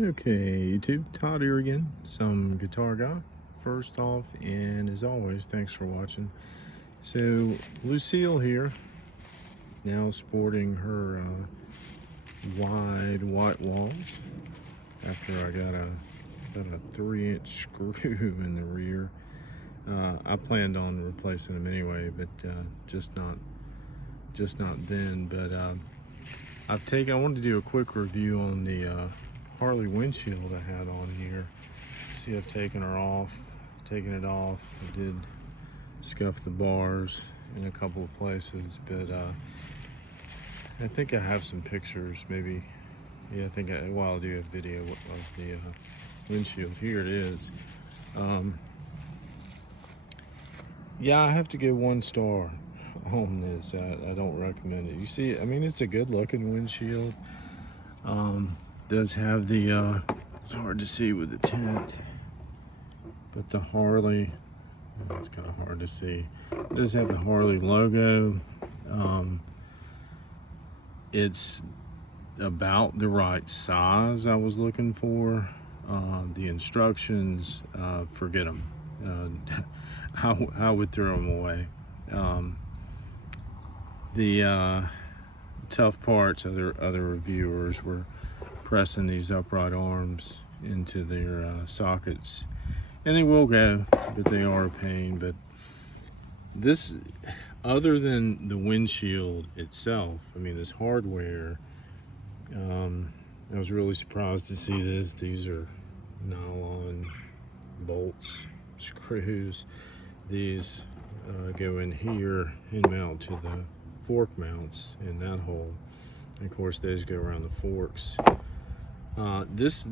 Okay, YouTube, Todd here again, some guitar guy. First off, and as always, thanks for watching. So, Lucille here, now sporting her wide white walls after I got about a 3-inch screw in the rear. I planned on replacing them anyway, but just not then. But I wanted to do a quick review on the Harley windshield I had on here. See, I've taken it off. I did scuff the bars in a couple of places, but I think I have some pictures. Maybe, yeah, I'll do a video of the windshield. Here it is. Yeah, I have to give 1 star on this. I don't recommend it. You see, I mean, it's a good looking windshield. Does have the it's hard to see with the tint, but the Harley, it's kind of hard to see. It does have the Harley logo. It's about the right size I was looking for. The instructions, forget them. I would throw them away. The tough parts, other reviewers were pressing these upright arms into their sockets, and they will go, but they are a pain. But this, other than the windshield itself, I mean, this hardware, I was really surprised to see this. These are nylon bolts, screws. These go in here and mount to the fork mounts in that hole. And of course, those go around the forks. This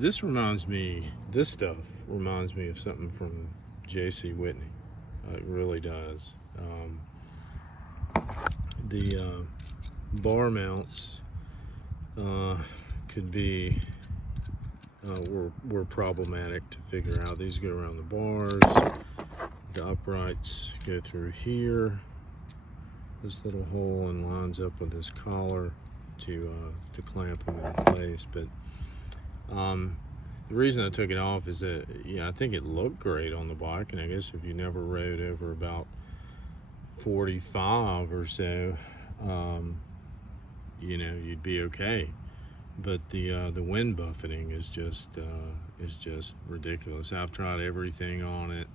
stuff reminds me of something from J.C. Whitney. It really does. The bar mounts could be were problematic to figure out. These go around the bars. The uprights go through here, this little hole, and lines up with this collar to clamp them in place. But the reason I took it off is that, yeah, I think it looked great on the bike, and I guess if you never rode over about 45 or so, you know, you'd be okay. But the wind buffeting is just ridiculous. I've tried everything on it.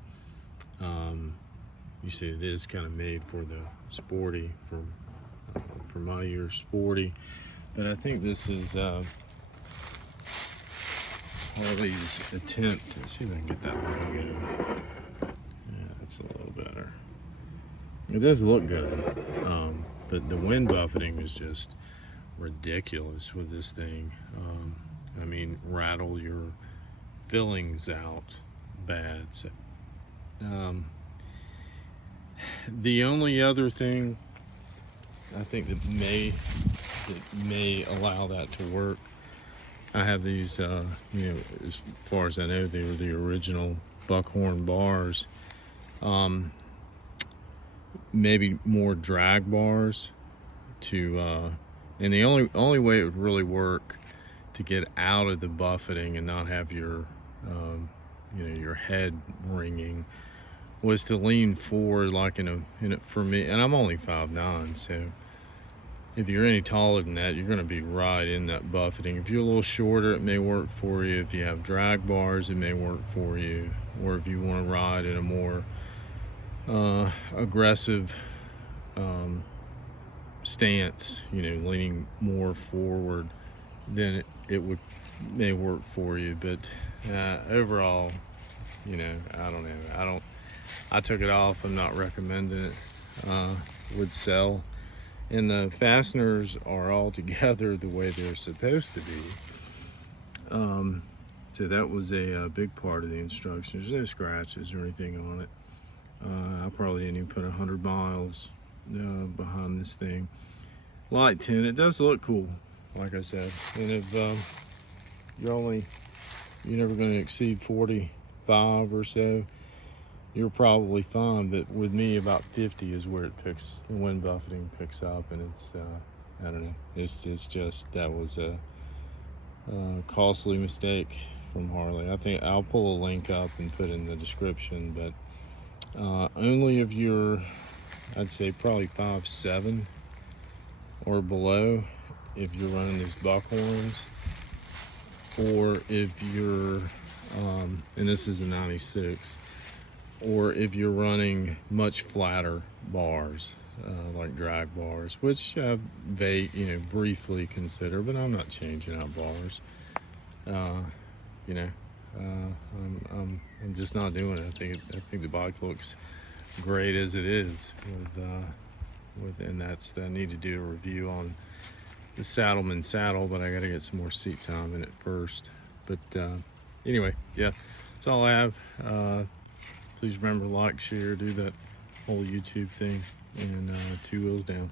You see, it is kind of made for the sporty, for my ears, sporty. But I think this is Harley's attempt. Let's see if I can get that logo. Yeah, that's a little better. It does look good, but the wind buffeting is just ridiculous with this thing. I mean, rattle your fillings out bad. So, the only other thing I think that may allow that to work, I have these, you know, as far as I know, they were the original buckhorn bars. Maybe more drag bars to, and the only way it would really work to get out of the buffeting and not have your, you know, your head ringing, was to lean forward, like for me, and I'm only 5'9", so if you're any taller than that, you're going to be right in that buffeting. If you're a little shorter, it may work for you. If you have drag bars, it may work for you. Or if you want to ride in a more aggressive stance, you know, leaning more forward, then it may work for you. But overall, you know, I don't know. I took it off. I'm not recommending it. Would sell. And the fasteners are all together the way they're supposed to be. So that was a big part of the instructions. There's no scratches or anything on it. I probably didn't even put 100 miles behind this thing. Light tint. It does look cool, like I said. And if you're never going to exceed 45 or so, you're probably fine. But with me, about 50 is where the wind buffeting picks up, and it's I don't know, it's just, that was costly mistake from Harley. I think I'll pull a link up and put in the description, but only if you're, I'd say probably 5'7" or below, if you're running these buckhorns, or if you're, and this is a 96, or if you're running much flatter bars, like drag bars, which I've briefly consider, but I'm not changing out bars. You know, I'm just not doing it. I think the bike looks great as it is and I need to do a review on the Saddleman saddle, but I got to get some more seat time in it first. But anyway, yeah, that's all I have. Please remember to like, share, do that whole YouTube thing, and 2 wheels down.